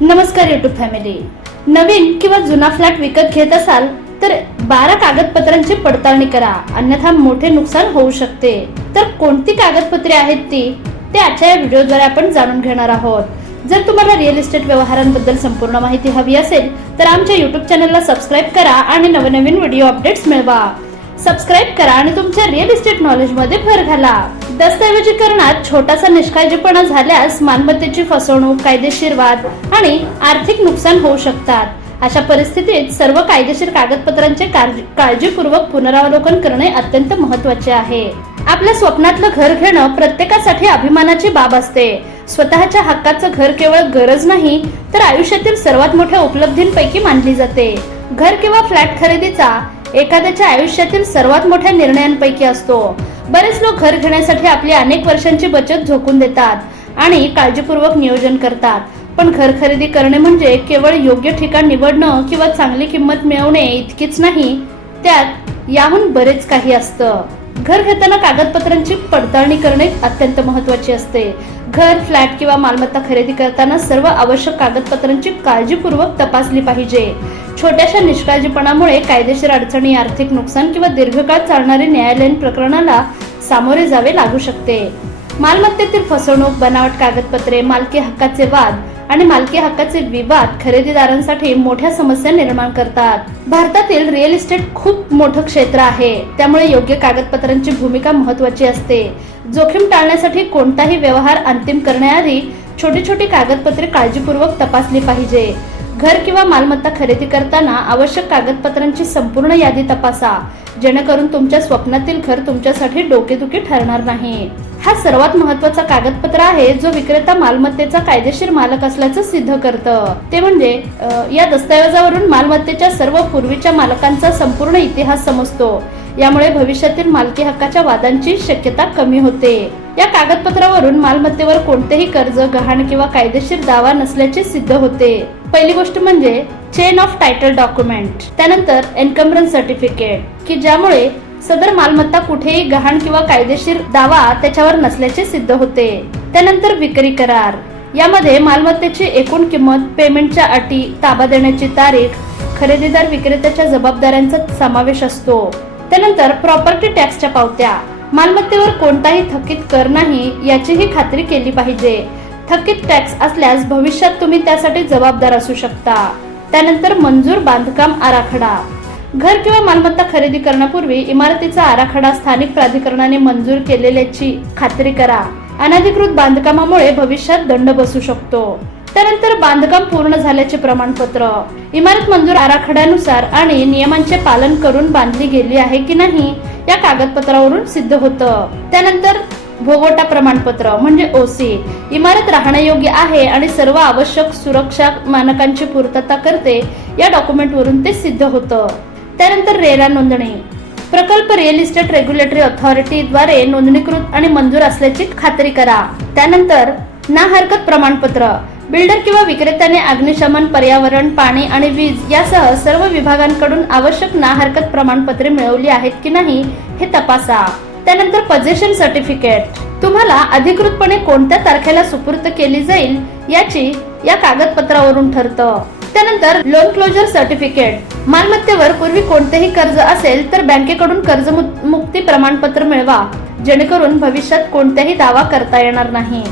नमस्कार YouTube family. नवीन किंवा जुना फ्लॅट विकत घेत असाल तर 12 कागदपत्रांची पडताळणी करा, अन्यथा मोठे नुकसान होऊ शकते. तर कोणती कागदपत्रे आहेत ते आजच्या या व्हिडिओद्वारे आपण जाणून घेणार आहोत. जर तुम्हाला रिअल इस्टेट व्यवहारांबद्दल संपूर्ण माहिती हवी असेल तर आमच्या YouTube चॅनलला सबस्क्राईब करा आणि नवनवीन व्हिडिओ अपडेट्स मिळवा. सबस्क्राईब करा आणि तुमच्या रिअल इस्टेट नॉलेज मध्ये भर घाला. दस्तऐवजीकरणात छोटासा निष्काळजीपणा झाल्यास मालमत्तेची फसवणूक, कायदेशीर वाद आणि आर्थिक नुकसान होऊ शकतात. अशा परिस्थितीत सर्व कायदेशीर कागदपत्रांचे काळजीपूर्वक पुनरावलोकन करणे अत्यंत महत्त्वाचे आहे. आपल्या स्वप्नातलं घर घेणं प्रत्येकासाठी अभिमानाची बाब असते. स्वतःच्या हक्काचं घर केवळ गरज नाही तर आयुष्यातील सर्वात मोठ्या उपलब्धींपैकी मानली जाते. घर किंवा फ्लॅट खरेदीचा एखाद्याच्या आयुष्यातील सर्वात मोठ्या निर्णयांपैकी असतो. बरेच लोक घर घेण्यासाठी आपली अनेक वर्षांची बचत झोकून देतात आणि काळजीपूर्वक नियोजन करतात. पण घर खरेदी करणे म्हणजे केवळ योग्य ठिकाण निवडणं किंवा चांगली किंमत मिळवणे इतकीच नाही, त्यात याहून बरेच काही असतं. घर घेताना कागदपत्रांची पडताळणी करणे अत्यंत महत्त्वाचे असते. घर, फ्लॅट किंवा मालमत्ता खरेदी करताना सर्व आवश्यक कागदपत्रांची काळजीपूर्वक तपासली पाहिजे. छोट्याशा निष्काळजीपणामुळे कायदेशीर अडचणी, आर्थिक नुकसान किंवा दीर्घकाळ चालणारी न्यायालयीन प्रकरणाला सामोरे जावे लागू शकते. मालमत्तेतील फसवणूक, बनावट कागदपत्रे, मालकी हक्काचे वाद आणि मालकी हक्काचे विवाद खरेदीदारांसाठी मोठ्या समस्या निर्माण करतात. भारतातील रिअल इस्टेट खूप मोठं क्षेत्र आहे, त्यामुळे योग्य कागदपत्रांची भूमिका महत्त्वाची असते. जोखीम टाळण्यासाठी कोणताही व्यवहार अंतिम करण्याआधी छोटी छोटी कागदपत्रे काळजीपूर्वक तपासली पाहिजे. घर किंवा मालमत्ता खरेदी करताना आवश्यक कागदपत्रांची संपूर्ण यादी तपासा, जेणेकरून तुमच्या स्वप्नातील घर तुमच्यासाठी डोकेदुखी ठरणार नाही. हा सर्वात महत्त्वाचा कागदपत्र आहे जो विक्रेता मालमत्तेचा कायदेशीर मालक असल्याचं सिद्ध करतं. ते म्हणजे या दस्तऐवजावरून मालमत्तेच्या सर्व पूर्वीच्या मालकांचा संपूर्ण इतिहास समजतो. यामुळे भविष्यातील मालकी हक्काच्या वादांची शक्यता कमी होते. या कागदपत्रावरून मालमत्तेवर कोणतेही कर्ज, गहाण किंवा कायदेशीर दावा नसल्याचे सिद्ध होते. पहिली गोष्ट म्हणजे चेन ऑफ टायटल डॉक्युमेंट, त्यानंतर एन्कम्बरन्स सर्टिफिकेट, की ज्यामुळे सदर मालमत्ता कुठेही गहाण किंवा कायदेशीर दावा त्याच्यावर नसल्याचे सिद्ध होते. त्यानंतर विक्री करार, यामध्ये मालमत्तेची एकूण किंमत, पेमेंटच्या अटी, ताबा देण्याची तारीख, खरेदीदार विक्रेत्याच्या जबाबदाऱ्यांचा समावेश असतो. त्यानंतर प्रॉपर्टी टॅक्सच्या पावत्या, मालमत्तेवर कोणताही थकीत कर नाही याचीही खात्री केली पाहिजे. थकीत टॅक्स असल्यास भविष्यात तुम्ही त्यासाठी जबाबदार असू शकता. त्यानंतर मंजूर बांधकाम आराखडा, घर किंवा मालमत्ता खरेदी करण्यापूर्वी इमारतीचा आराखडा स्थानिक प्राधिकरणाने मंजूर केलेल्याची खात्री करा. अनधिकृत बांधकामामुळे भविष्यात दंड बसू शकतो. त्यानंतर बांधकाम पूर्ण झाल्याचे प्रमाणपत्र, इमारत मंजूर आराखड्यानुसार आणि नियमांचे पालन करून बांधली गेली आहे की नाही या कागदपत्रावरून सिद्ध होतं. त्यानंतर भोगवटा प्रमाणपत्र म्हणजे ओसी, इमारत राहण्यायोग्य आहे आणि सर्व आवश्यक सुरक्षा मानकांची पूर्तता करते या डॉक्युमेंट वरून ते सिद्ध होतं. त्यानंतर रेरा नोंदणी, प्रकल्प रिअल इस्टेट रेग्युलेटरी अथॉरिटी द्वारे नोंदणीकृत आणि मंजूर असल्याची खात्री करा. त्यानंतर ना हरकत प्रमाणपत्र, बिल्डर किंवा विक्रेत्याने अग्निशमन, पर्यावरण, पाणी आणि वीज यासह सर्व विभागांकडून आवश्यक ना हरकत प्रमाणपत्रे मिळवली आहेत की नाही हे तपासा. त्यानंतर पोझेशन सर्टिफिकेट, तुम्हाला अधिकृतपणे कोणत्या तारखेला सुपूर्द केली जाईल याची या कागदपत्रावरून ठरतं. त्यानंतर लोन क्लोजर सर्टिफिकेट, मालमत्तेवर पूर्वी कोणतेही कर्ज असेल तर बँकेकडून कर्जमुक्ती प्रमाणपत्र मिळवा, जेणेकरून भविष्यात कोणताही दावा करता येणार नाही.